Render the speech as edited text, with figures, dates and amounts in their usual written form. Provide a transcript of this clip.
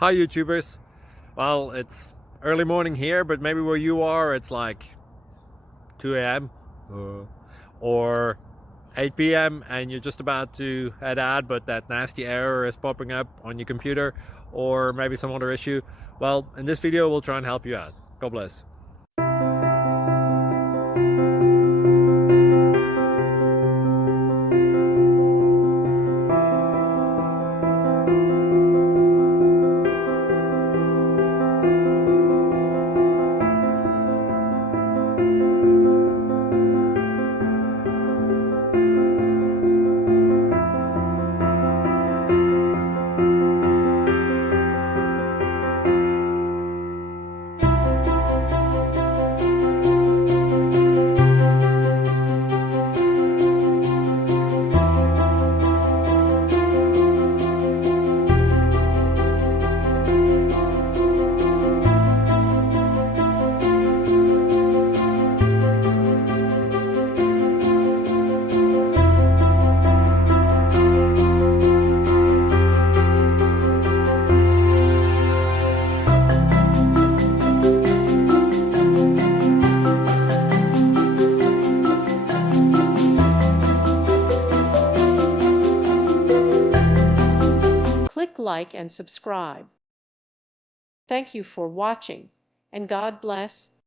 Hi YouTubers. Well, it's early morning here, but maybe where you are it's like 2 a.m. or 8 p.m. and you're just about to head out, but that nasty error is popping up on your computer, or maybe some other issue. Well, in this video we'll try and help you out. God bless. Click like and subscribe. Thank you for watching, and God bless.